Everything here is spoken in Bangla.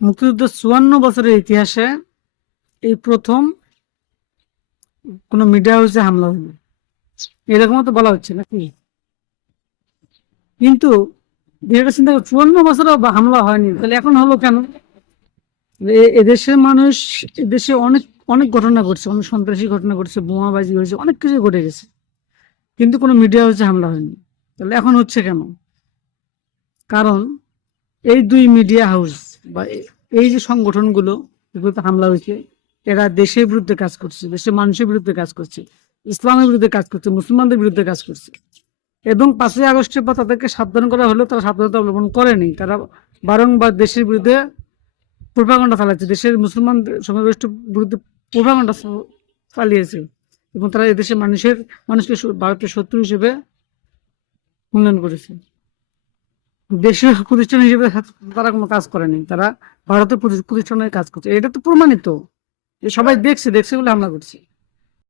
মুক্তিযুদ্ধের 54 বছরের ইতিহাসে এই প্রথম কোন মিডিয়া হাউসে হামলা হলো, এরকমও তো বলা হচ্ছে নাকি? কিন্তু এটা চিন্তা করো, 54 বছরও হামলা হয়নি, তাহলে এখন হলো কেন? এদেশের মানুষ, এদেশে অনেক অনেক ঘটনা ঘটছে, অনেক সন্ত্রাসী ঘটনা ঘটছে, বোমাবাজি হয়েছে, অনেক কিছু ঘটে গেছে, কিন্তু কোনো মিডিয়া হাউসে হামলা হয়নি। তাহলে এখন হচ্ছে কেন? কারণ এই দুই মিডিয়া হাউস বা এই যে সংগঠনগুলো, এগুলোতে হামলা হয়েছে, এরা দেশের বিরুদ্ধে কাজ করছে, দেশের মানুষের বিরুদ্ধে কাজ করছে, ইসলামের বিরুদ্ধে কাজ করছে, মুসলমানদের বিরুদ্ধে কাজ করছে। এবং 5ই আগস্টের পর তাদেরকে সাবধান করা হলেও তারা সাবধানতা অবলম্বন করেনি। তারা বারংবার দেশের বিরুদ্ধে প্রোপাগান্ডা চালাচ্ছে, দেশের মুসলমান সমাবেশের বিরুদ্ধে প্রোপাগান্ডা চালিয়েছে, এবং তারা এদেশের মানুষকে ভারতের শত্রু হিসেবে মূল্যায়ন করেছে। দেশীয় প্রতিষ্ঠান হিসেবে তারা কোনো কাজ করেনি, তারা ভারতের প্রতিষ্ঠানের কাজ করছে। এটা তো প্রমাণিত, সবাই দেখছে বলে হামলা করছে।